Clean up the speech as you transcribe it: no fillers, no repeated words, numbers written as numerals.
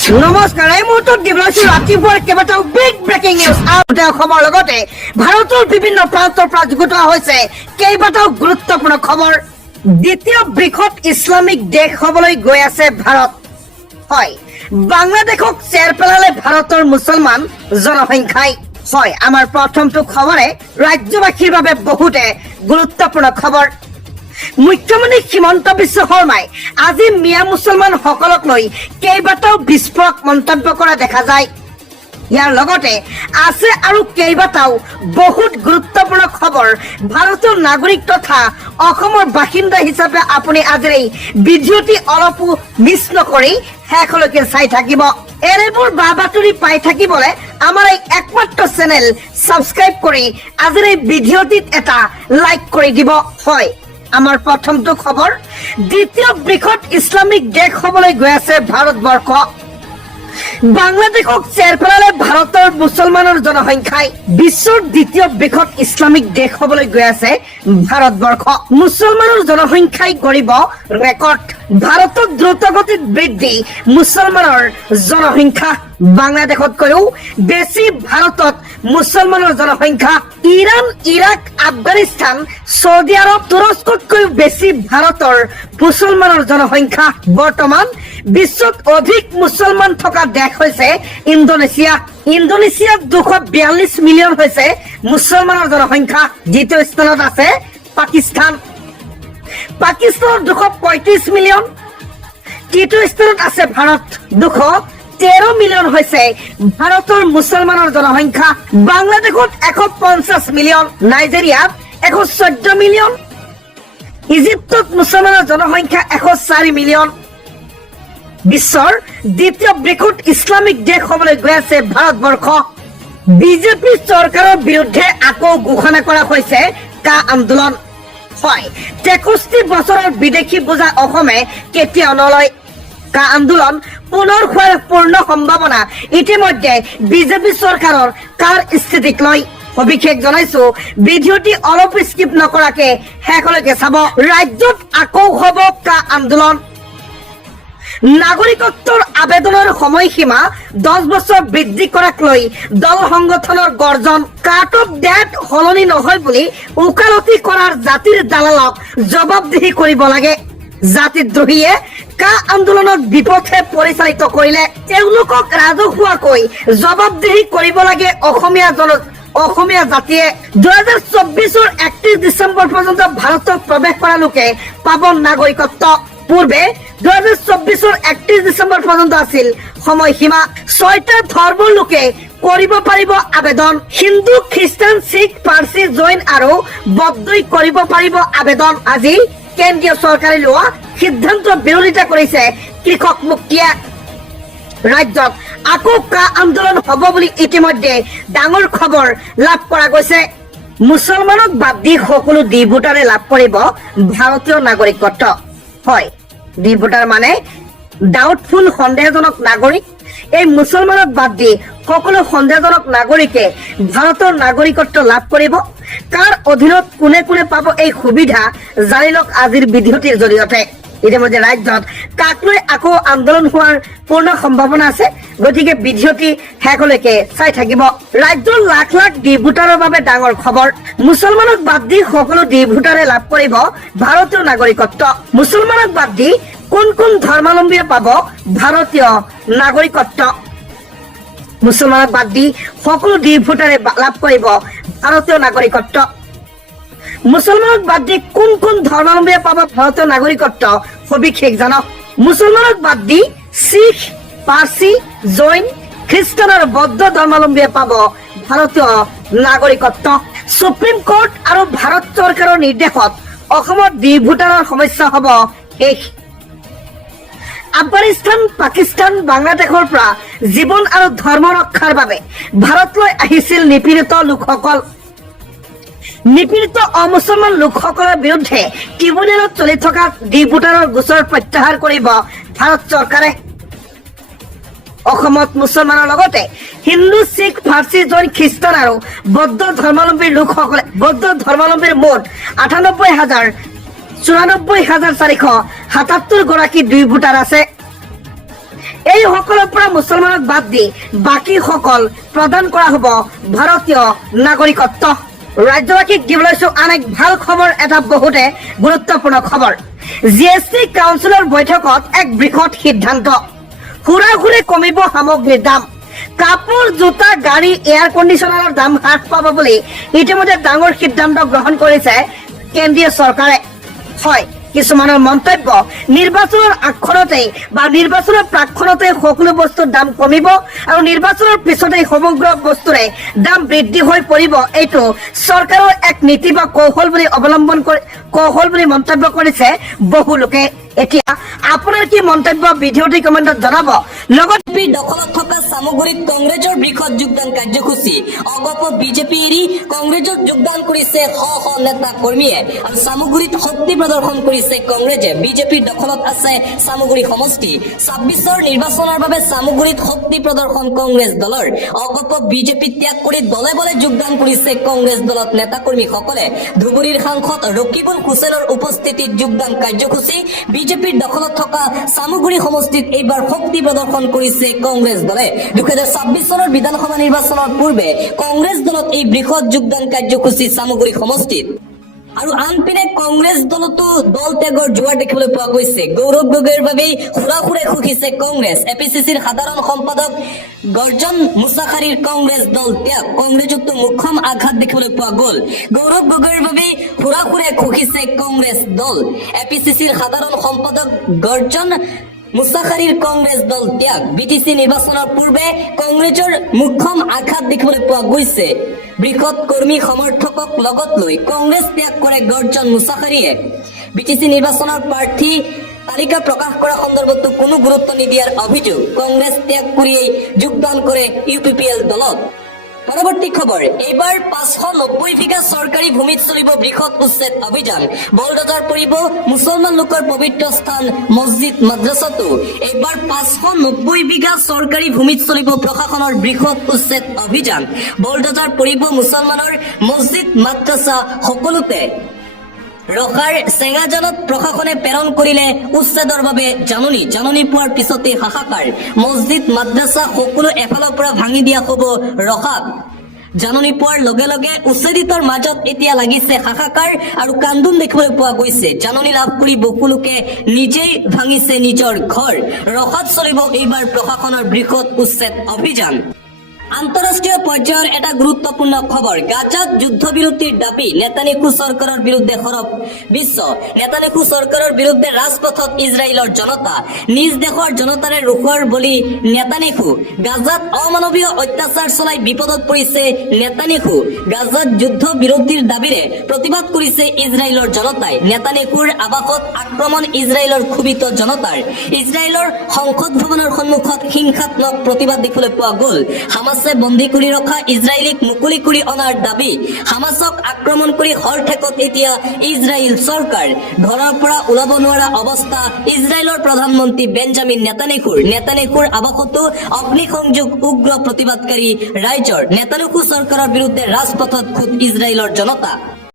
নমস্কাৰ, এই মুহূৰ্তত দিবলৈছো ৰাতিপুৱাৰ কেইবাটাও বিগ ব্ৰেকিং নিউজ। আৰু অসমৰ লগতে ভাৰতৰ বিভিন্ন প্ৰান্তৰ পৰা যুগুতোৱা হৈছে কেইবাটাও গুৰুত্বপূৰ্ণ খবৰ। দ্বিতীয় বৃহৎ ইছলামিক দেশ হবলৈ গৈ আছে ভাৰত। হয়, বাংলাদেশক চেৰ পেলালে ভাৰতৰ মুছলমান জনসংখ্যাই। হয়, আমাৰ প্ৰথমটো খবৰে ৰাজ্যবাসীৰ বাবে বহুতে গুৰুত্বপূৰ্ণ খবৰ। মুখ্যমন্ত্ৰী হিমন্ত বিশ্ব শৰ্মাই আজি মিয়া মুছলমান সকলক লৈ কেইবাটাও বিস্ফোৰক মন্তব্য কৰা দেখা যায়। ইয়াৰ লগতে আছে আৰু কেইবাটাও বহুত গুৰুত্বপূৰ্ণ খবৰ। ভাৰতৰ নাগৰিক তথা অসমৰ বাসিন্দা হিচাপে আপুনি আজিৰ এই ভিডিঅ'টি অলপো মিছ নকৰি শেষলৈকে চাই থাকিব। এনেবোৰ বা বাতৰি পাই থাকিবলৈ আমাৰ এই একমাত্ৰ চেনেল ছাবস্ক্ৰাইব কৰি আজিৰ এই ভিডিঅ'টিত এটা লাইক কৰি দিব। হয়, আমাৰ প্ৰথমটো খবৰ, দ্বিতীয় বৃহৎ ইছলামিক দেশ হবলৈ গৈ আছে ভাৰতবৰ্ষ। বাংলাদেশক চেৰ পেলালে ভাৰতৰ মুছলমানৰ জনসংখ্যাই। বিশ্বৰ দ্বিতীয় বৃহৎ ইছলামিক দেশ হবলৈ গৈ আছে ভাৰতবৰ্ষ। মুছলমানৰ জনসংখ্যাই গঢ়িব ৰেকৰ্ড। ভাৰতত দ্ৰুতগতিত বৃদ্ধি মুছলমানৰ জনসংখ্যা। বাংলাদেশতকৈও বেছি ভাৰতত মুছলমানৰ জনসংখ্যা। ইৰাণ, ইৰাক, আফগানিস্তান, চৌদি আৰৱ, তুৰস্কতকৈও বেছি ভাৰতৰ মুছলমানৰ জনসংখ্যা। বৰ্তমান বিশ্বত অধিক মুছলমান থকা দেশ হৈছে ইণ্ডোনেছিয়া। ইণ্ডোনেছিয়াত 242 মিলিয়ন হৈছে মুছলমানৰ জনসংখ্যা। দ্বিতীয় স্থানত আছে পাকিস্তান। পাকিস্তানত 235 মিলিয়ন। তৃতীয় স্থানত আছে ভাৰত। 213 মিলিয়ন হৈছে ভাৰতৰ মুছলমানৰ জনসংখ্যা। বাংলাদেশত 150 মিলিয়ন। নাইজেৰিয়াত 114 মিলিয়ন। ইজিপ্তত মুছলমানৰ জনসংখ্যা 104 মিলিয়ন। বিশ্বৰ দ্বিতীয় বৃহৎ ইছলামিক দেশ হবলৈ গৈ আছে ভাৰতবৰ্ষ। বিজেপি চৰকাৰৰ বিৰুদ্ধে আকৌ ঘোষণা কৰা হৈছে কা আন্দোলন। হয়, 63 বছৰৰ বিদেশী বোজা অসমে কেতিয়াও নলয়। কা আন্দোলন পুনৰ হোৱাৰ পূৰ্ণ সম্ভাৱনা ইতিমধ্যে বিজেপি চৰকাৰৰ কাৰ স্থিতিক লৈ। সবিশেষ জনাইছো, ভিডিঅ'টি অলপ স্কিপ নকৰাকে শেষলৈকে চাব। ৰাজ্যত আকৌ হ'ব কা আন্দোলন। নাগৰিকত্বৰ আবেদনৰ সময়সীমা 10 বছৰ বৃদ্ধি কৰাক লৈ দল সংগঠনৰ গৰ্জন। কাট অফ ডেট সলনি নহয় বুলি ওকালতি কৰাৰ জাতিৰ দালালক জবাবদিহি কৰিব লাগে। জাতিদ্ৰোহীয়ে কা আন্দোলনক বিপথে পৰিচালিত কৰিলে তেওঁলোকক ৰাজহুৱাকৈ জবাবদিহি কৰিব লাগে অসমীয়া জাতিয়ে। 2024 31 ডিচেম্বৰ পৰ্যন্ত ভাৰতত প্ৰৱেশ কৰা লোকে পাব নাগৰিকত্ব। পূৰ্বে 2024 31 ডিচেম্বৰ পৰ্যন্ত আছিল সময়সীমা। 6টা ধৰ্মৰ লোকে কৰিব পাৰিব আবেদন। হিন্দু, খ্ৰীষ্টান, শিখ, পাৰ্চী, জৈন আৰু বৌদ্ধই কৰিব পাৰিব আবেদন। আজি কেন্দ্ৰীয় চৰকাৰে লোৱা সিদ্ধান্ত বিৰোধিতা কৰিছে কৃষক মুক্তিয়ে। ৰাজ্যত আকৌ কা আন্দোলন হ'ব বুলি ইতিমধ্যে ডাঙৰ খবৰ লাভ কৰা গৈছে। মুছলমানক বাদ দি সকলো ডি ভোটাৰে লাভ কৰিব ভাৰতীয় নাগৰিকত্ব। হয়, ডি ভোটাৰ মানে ডাউটফুল, সন্দেহজনক নাগৰিক। এই মুছলমানক বাদ দি সকলো সন্দেহজনক নাগৰিকে ভাৰতৰ নাগৰিকত্ব লাভ কৰিব। কাৰ অধীনত কোনে কোনে পাব এই সুবিধা জানি লওক আজিৰ ভিডিঅ'টিৰ জৰিয়তে। ইতিমধ্যে ৰাজ্যত কাক লৈ আকৌ আন্দোলন হোৱাৰ পূৰ্ণ সম্ভাৱনা আছে, গতিকে ভিডিঅ'টি শেষলৈকে চাই থাকিব। ৰাজ্যৰ লাখ লাখ ডি ভোটাৰৰ বাবে ডাঙৰ খবৰ। মুছলমানক বাদ দি সকলো ডি ভোটাৰে লাভ কৰিব ভাৰতীয় নাগৰিকত্ব। মুছলমানক বাদ দি কোন কোন ধৰ্মাৱলম্বীয়ে পাব ভাৰতীয় নাগৰিকত্ব? মুছলমানক বাদ দি সকলো ডি ভোটাৰে লাভ কৰিব ভাৰতীয় নাগৰিকত্ব। মুছলমানক বাদ দি কোন কোন ধৰ্মাৱলম্বীয়ে পাব ভাৰতীয় নাগৰিকত্ব সবিশেষ জানক। মুছলমানক বাদ দি শিখ, পাৰ্চী, জৈন, খ্ৰীষ্টান আৰু বৌদ্ধ ধৰ্মাৱলম্বীয়ে পাব ভাৰতীয় নাগৰিকত্ব। সুপ্ৰিম কোৰ্ট আৰু ভাৰত চৰকাৰৰ নিৰ্দেশত অসমত ডি ভোটাৰৰ সমস্যা হ'ব শেষ। আফগানিস্তান, পাকিস্তান, বাংলাদেশৰ পৰা জীৱন আৰু ধৰ্ম ৰক্ষাৰ বাবে ভাৰতলৈ আহিছিল নিপীড়িত লোকসকল। নিপীড়িত অমুছলমান লোকসকলৰ বিৰুদ্ধে ট্ৰিব্যুনেলত চলি থকা ডি ভোটাৰৰ গোচৰ প্ৰত্যাহাৰ কৰিব ভাৰত চৰকাৰে। অসমত মুছলমানৰ লগতে হিন্দু, শিখ, পাৰ্চী, জৈন, খ্ৰীষ্টান আৰু বৌদ্ধ ধৰ্মাৱলম্বীৰ মুঠ 98,094,477 গৰাকী ডি ভোটাৰ আছে। এই সকলৰ পৰা মুছলমানক বাদ দি বাকী সকল প্ৰদান কৰা হ'ব ভাৰতীয় নাগৰিকত্ব। ৰাজ্যবাসীক দিবলৈ আন এক ভাল খবৰ, এটা বহুতে গুৰুত্বপূৰ্ণ খবৰ। GST কাউন্সিলৰ বৈঠকত এক বৃহৎ সিদ্ধান্ত, হুৰাহুৰে কমিব সামগ্ৰীৰ দাম। কাপোৰ, জোতা, গাড়ী, এয়াৰ কণ্ডিশ্যনাৰৰ দাম হ্ৰাস পাব বুলি ইতিমধ্যে ডাঙৰ সিদ্ধান্ত গ্ৰহণ কৰিছে কেন্দ্ৰীয় চৰকাৰে। হয়, কিছুমানৰ মন্তব্য, নিৰ্বাচনৰ আগখনতেই বা নিৰ্বাচনৰ প্ৰাকখনতেই সকলো বস্তুৰ দাম কমিব আৰু নিৰ্বাচনৰ পিছতেই সমগ্ৰ বস্তুৰে দাম বৃদ্ধি হৈ পৰিব। এইটো চৰকাৰৰ এক নীতি বা কৌশল বুলি মন্তব্য কৰিছে বহু লোকে। এতিয়া আপোনাৰ কি মন্তব্য ভিডিঅ'টি কমেণ্টত জনাব। লগত দখলত থকা চামগুৰিত কংগ্ৰেছৰ বৃহৎ যোগদান কাৰ্যসূচী। অগপ বিজেপি এৰি কংগ্ৰেছত যোগদান কৰিছে শ শ নেতা কৰ্মীয়ে আৰু চামগুৰিত শক্তি প্ৰদৰ্শন কৰিছে কংগ্ৰেছে। বিজেপিৰ দখলত আছে চামগুৰি সমষ্টি। 26ৰ নিৰ্বাচনৰ বাবে চামগুৰিত শক্তি প্ৰদৰ্শন কংগ্ৰেছ দলৰ। অগপ বিজেপি ত্যাগ কৰি দলে বলে যোগদান কৰিছে কংগ্ৰেছ দলত নেতা কৰ্মীসকলে। ধুবুৰীৰ সাংসদ ৰকিবুল হুছেইনৰ উপস্থিতিত যোগদান কাৰ্যসূচী। বিজেপিৰ দখলত থকা চামগুৰি সমষ্টিত এইবাৰ শক্তি প্ৰদৰ্শন কৰিছে কংগ্ৰেছ দলে। 2026 চনৰ বিধানসভা নিৰ্বাচনৰ পূৰ্বে কংগ্ৰেছ দলত এই বৃহৎ যোগদান কাৰ্যসূচী চামগুৰি সমষ্টিত। আৰু আনপিনে কংগ্ৰেছ দলতো দল ত্যাগৰ জোৱাৰ দেখিবলৈ পোৱা গৈছে। গৌৰৱ গগৈৰ বাবেই হুৰাহুৰে সুখিছে কংগ্ৰেছ। APCCৰ সাধাৰণ সম্পাদক গৰ্জন মুছাখাৰীৰ কংগ্ৰেছ দল ত্যাগ, কংগ্ৰেছতো মুখ্যম আঘাত দেখিবলৈ পোৱা গ'ল। গৌৰৱ গগৈৰ বাবেই হুৰাহুৰে সুখিছে কংগ্ৰেছ দল। APCCৰ সাধাৰণ সম্পাদক গৰ্জন মুছাখাৰীৰ কংগ্ৰেছ দল ত্যাগ। BTC নিৰ্বাচনৰ পূৰ্বে কংগ্ৰেছৰ মুখ্যম আঘাত দেখিবলৈ পোৱা গৈছে। বৃহৎ কৰ্মী সমৰ্থকক লগত লৈ কংগ্ৰেছ ত্যাগ কৰে গৰ্জন মুছাখাৰীয়ে। BTC নিৰ্বাচনৰ প্ৰাৰ্থী তালিকা প্ৰকাশ কৰা সন্দৰ্ভতো কোনো গুৰুত্ব নিদিয়াৰ অভিযোগ। কংগ্ৰেছ ত্যাগ কৰিয়েই যোগদান কৰে UPPL দলত। পৰৱৰ্তী খবৰ, এইবাৰ 590 বিঘা চৰকাৰী ভূমিত চলিব বৃহৎ উচ্ছেদ অভিযান। বলবজাৰ পৰিব মুছলমান লোকৰ পবিত্ৰ স্থান মছজিদ মাদ্ৰাছাতো। এইবাৰ 590 বিঘা চৰকাৰী ভূমিত চলিব প্ৰশাসনৰ বৃহৎ উচ্ছেদ অভিযান। বলবজাৰ পৰিব মুছলমানৰ মছজিদ মাদ্ৰাছা সকলোতে। ৰখাৰ চেঙাজানত প্ৰশাসনে প্ৰেৰণ কৰিলে উচ্ছেদৰ বাবে জাননী পোৱাৰ পিছতে হাহাকাৰ। মছজিদ মাদ্ৰাছা সকলো এফালৰ পৰা ভাঙি দিয়া হ'ব ৰখাত। জাননী পোৱাৰ লগে লগে উচ্ছেদিতৰ মাজত এতিয়া লাগিছে হাহাকাৰ আৰু কান্দোন দেখিবলৈ পোৱা গৈছে। জাননী লাভ কৰি বহু লোকে নিজেই ভাঙিছে নিজৰ ঘৰ। ৰখাত চলিব এইবাৰ প্ৰশাসনৰ বৃহৎ উচ্ছেদ অভিযান। আন্তঃৰাষ্ট্ৰীয় পৰ্যায়ৰ এটা গুৰুত্বপূৰ্ণ খবৰ, গাজাত যুদ্ধবিৰতিৰ দাবী। নেতানিয়াহু চৰকাৰৰ বিৰুদ্ধে সৰব বিশ্ব। নেতানিয়াহু চৰকাৰৰ বিৰুদ্ধে ৰাজপথত ইজৰাইলৰ জনতা। নিজ দেশৰ জনতাৰে ৰোষৰ বলি নেতানিয়াহু। গাজাত অমানৱীয় অত্যাচাৰ চলাই বিপদত পৰিছে নেতানিয়াহু। গাজাত যুদ্ধবিৰতিৰ দাবীৰে প্ৰতিবাদ কৰিছে ইজৰাইলৰ জনতাই। নেতানিয়াহুৰ আৱাসত আক্ৰমণ ইজৰাইলৰ ক্ষোভিত জনতাৰ। ইজৰাইলৰ সংসদ ভৱনৰ সন্মুখত হিংসাত্মক প্ৰতিবাদ দেখিবলৈ পোৱা গ'ল। হামাছে বন্দী কৰি ৰখা ইজৰাইলীক মুকলি কৰি অনাৰ দাবী। হামাছক আক্ৰমণ কৰি হৰঠেকত এতিয়া ইজৰাইল চৰকাৰ। ঘৰৰ পৰা ওলাব নোৱাৰা অৱস্থা ইজৰাইলৰ প্ৰধানমন্ত্ৰী বেঞ্জামিন নেতানিয়াহুৰ। নেতানিয়াহুৰ আৱাসতো অগ্নিসংযোগ উগ্ৰ প্ৰতিবাদকাৰী ৰাইজৰ। নেতানিয়াহু চৰকাৰৰ বিৰুদ্ধে ৰাজপথত খোদ ইজৰাইলৰ জনতা।